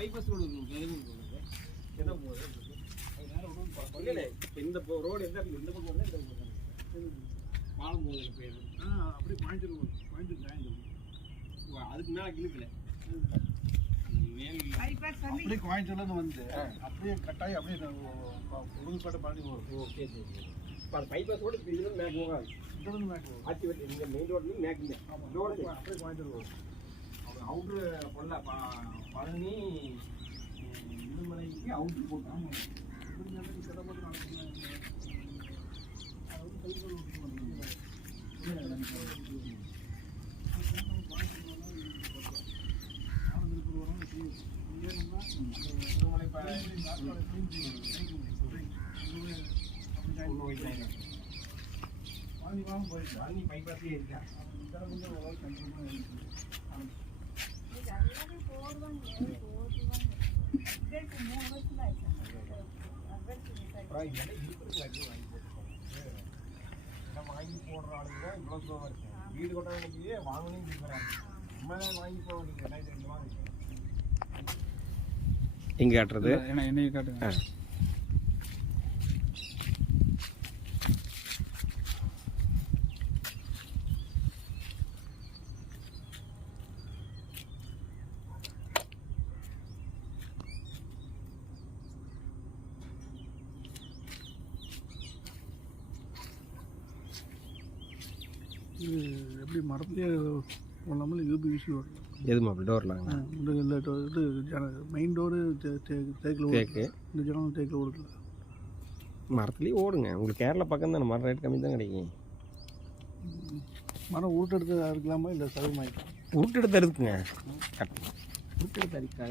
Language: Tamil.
பைபாஸ் ரோடு இந்த ரோடு எந்த இந்த பக்கம் பாலம் போகுது பேர் அப்படியே பாயிண்ட் அதுக்கு மேலே கிழக்குல அப்படியே கோயம்புத்தூர்லேருந்து வந்து அப்படியே கட்டாயி அப்படியே புதுப்பேட்டை பண்ணி போகும். ஓகே சரி. இப்போ அந்த பைபாஸ் ரோடு இதுலேருந்து மேக் போகாது, இதுலேருந்து மேக் போகும். ஆட்சி வெட்டி இந்த மெயின் ரோட்லேருந்து மேக் இல்லை ரோடு அப்படியே கோயம்புத்தூர் போகும். அவங்க அவுட்ரு பொல்ல பழனி இருமலைக்கு அவுட்ரு போட்டாங்க. சில போட்டு நடக்குது பைபாஸே இருக்கா வாங்கி போடுற ஆளுங்க இவ்வளோ ஸ்லோவாக இருக்கு. வீடு கொட்ட வேண்டியது வாங்கணும் கொடுக்குறாங்க. உண்மையிலே வாங்கி போக வேண்டியது 2002 வாங்க எங்கே காட்டுறது? ஏன்னா என்னைக்கு காட்டுங்க. எப்படி மரத்துலேயே போடாமல் இது யூஸ் வரும். எது மாப்பிள்ள டோர்லாம் இது மெயின் டோரு தேக்கில் தேக்கு, இந்த ஜனம் தேக்கில் ஓடுக்கல. மரத்துலேயே ஓடுங்க. உங்களுக்கு கேரளா பக்கம் தானே, மரம் ரேட் கம்மி தான் கிடைக்கும். மரம் உருட்டெடுத்து அறுக்கலாமா இல்லை சதுமாயிட்டா? உருட்டெடுத்து அறுக்குங்க. உருட்டெடுத்து அறுக்கா